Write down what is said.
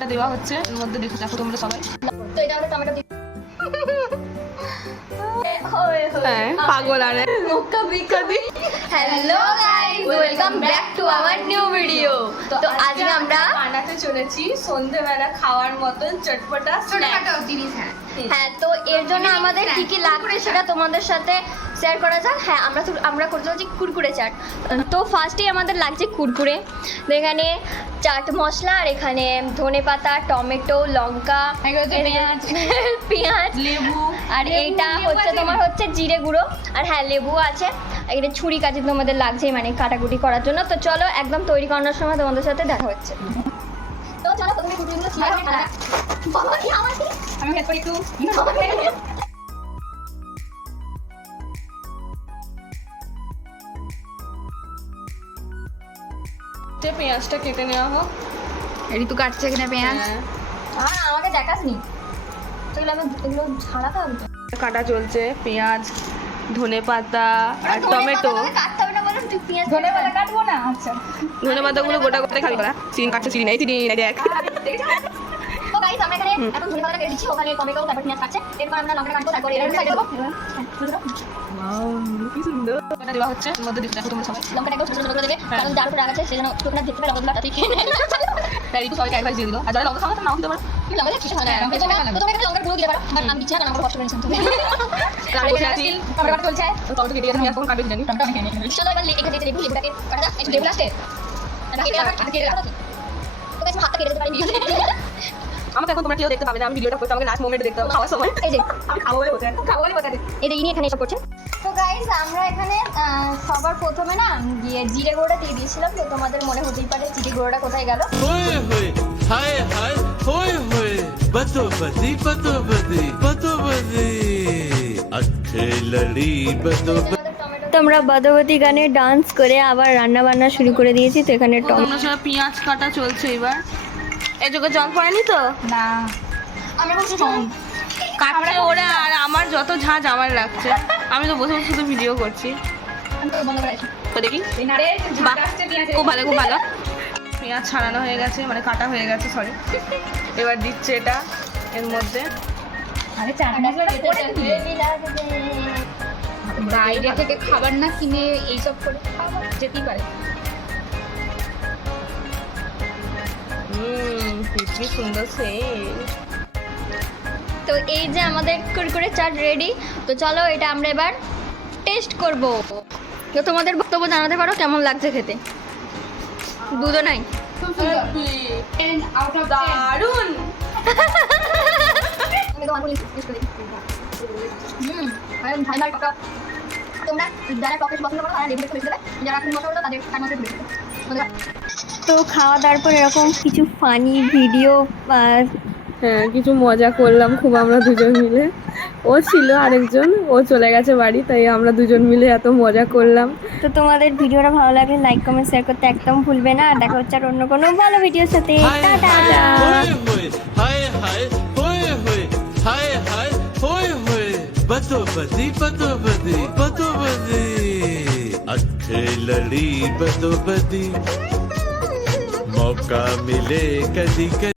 চাটটা দেওয়া হচ্ছে, এর মধ্যে দেখো তোমরা সবাই। তো এটা হলো টমেটো দিয়ে পাগল আরে hello guys, welcome back to our new video. তো আজকে আমরা বানাতে চলেছি সন্ধ্যেবেলা খাওয়ার মতন চটপটা জিনিস। হ্যাঁ, তো এর জন্য আমাদের কি কি লাগবে সেটা তোমাদের সাথে শেয়ার করা যাক। হ্যাঁ, আমরা করতে চলেছি কুরকুরে চাট। তো ফার্স্টেই আমাদের লাগছে কুরকুরে, এখানে চাট মশলা, আর এখানে ধনেপাতা, টমেটো, লঙ্কা, পেঁয়াজ, লেবু, আর এইটা হচ্ছে তোমার হচ্ছে জিরে গুঁড়ো, আর হ্যাঁ লেবু আছে। এটা ছুরি কাঁচি তোমাদের লাগছে মানে কাটাকুটি করার জন্য। তো চলো একদম তৈরি করানোর সময় তোমাদের সাথে দেখা হচ্ছে। তো চলো প্রথমে কুরকুরেগুলো ছিঁড়ে বাবা কি আমার আমি হেল্প করি একটু। পেঁয়াজটা কেটে নেওয়া হোক। ঋতু কাটছে এখানে পেঁয়াজ। আর আমাকে দেখাসনি, এগুলো ছাড়াতে হবে তো। কাটা চলছে পেঁয়াজ, ধনেপাতা আর টমেটো। কাটতে হবে না বলো, তুই পেঁয়াজ ধনেপাতা কাটবো না? আচ্ছা, ধনেপাতাগুলো গোটা গোটা খাবি না, সিন কাটছে সিন এই দেখ। তো গাইস আমরা এখানে এখন ধনেপাতা কেটে দিচ্ছি, ওখানে টমেটো তারপর পেঁয়াজ কাটছে, এরপর আমরা লঙ্কা কাটবো, তারপর এর সাইডে দেবো। কি সুন্দর এটা দেওয়া হচ্ছে, এর মধ্যে দেখো তোমরা সবাই। লঙ্কাটা একটু ছোট ছোট করে দেবে, কারণ যার উপর রাগ আছে সেজন্য তোমরা দেখতে পাবে লঙ্কাগুলো তাতেই খেয়ে নেয়। তাই একটু সবাই একবার দিয়ে দিল, আর যারা লঙ্কা খাওয়া নাও দিতে পারো। কি লঙ্কা দিচ্ছিস না? তো তোমরা এখানে লঙ্কার গুঁড়ো দিতে পারো, আর আমি দিচ্ছি না, কারণ আমার কষ্ট করে নিচ্ছি। আমি বসে আছি, টমেটো চলছে, তো টমেটো কেটে গেছে, আমি এখন কাটবে জানি। টমেটো আমি খেয়ে নিই। চলো এবার এখানে দিতে লেবুটাকে কাটা যাক, একটু লেবু লাস্টে। এটা কেটে আবার কেটে রাখো। তো গাইস হাতটা কেটে দিতে পারি। আমাকে এখন তোমরা কেউ দেখতে পাবে না, আমি ভিডিওটা করতে আমাকে লাস্ট মোমেন্টে দেখতে হবে খাওয়ার সময়। এই যে আমি খাবো বলে বসে আছি, খাবো বলে বসে আছি। এই যে ইনি এখানে এসব করছেন। তো গাইস আমরা এখানে সবার প্রথমে না গিয়ে জিরে গুঁড়োটা দিয়ে দিয়েছিলাম। তো তোমাদের মনে হতেই পারে জিরে গুঁড়োটা কোথায় গেল। होए होए हाय हाय होए होए बतोबदी बतोबदी बतोबदी अच्छे लड़ी बतोबदी। তোমরা বদবতী গানে ডান্স করে আবার রান্না বান্না শুরু করে দিয়েছি। তো এখানে তোমরা সব পেঁয়াজ কাটা চলছে এবার। এই চোখে জল পড়েনি তো? না আমরা খুব স্ট্রং। কাটছে ওরা, আর আমার যত ঝাঁজ আমার লাগছে। আমি তো বসে বসে শুধু ভিডিও করছি। তো দেখি, বাহ, খুব ভালো খুব ভালো। পেঁয়াজ ছাড়ানো হয়ে গেছে, মানে কাটা হয়ে গেছে, সরি। এবার দিচ্ছে এটা এর মধ্যে। আরে চাট মশলা করে বাইরে থেকে খাবার না কিনে এইসব করে খাওয়া যেতেই পারে। কি সুন্দর সেন্ট। তো এই যে আমাদের কুরকুরে চাট রেডি। তো চলো এটা আমরা এবার টেস্ট করব। তো তোমাদের বক্তব্য জানাতে পারো কেমন লাগছে খেতে। দুধও নাই, দারুণ। তোমরা যারা টক বেশি পছন্দ করো তারা লেবু বেশি দেবে, যারা খুব মশলা করো তাদের কার মশলা বেশি দেবে। তো খাওয়া দাওয়ার পর এরকম কিছু ফানি ভিডিও, হ্যাঁ, কিছু মজা করলাম খুব আমরা দুজন মিলে। ও ছিল আরেকজন, ও চলে গেছে বাড়ি, তাই আমরা দুজন মিলে এত মজা করলাম। তো তোমাদের ভিডিওটা ভালো লাগলে লাইক কমেন্ট শেয়ার করতে একদম ভুলবে না। আর দেখা হচ্ছে আর অন্য কোনো ভালো ভিডিওর সাথে। টাটা। होए होए हाय हाय होए होए हाय हाय होए होए बतोबदी बतोबदी बतोबदी अच्छे लड़ी बतोबदी मौका मिले कदी कदी।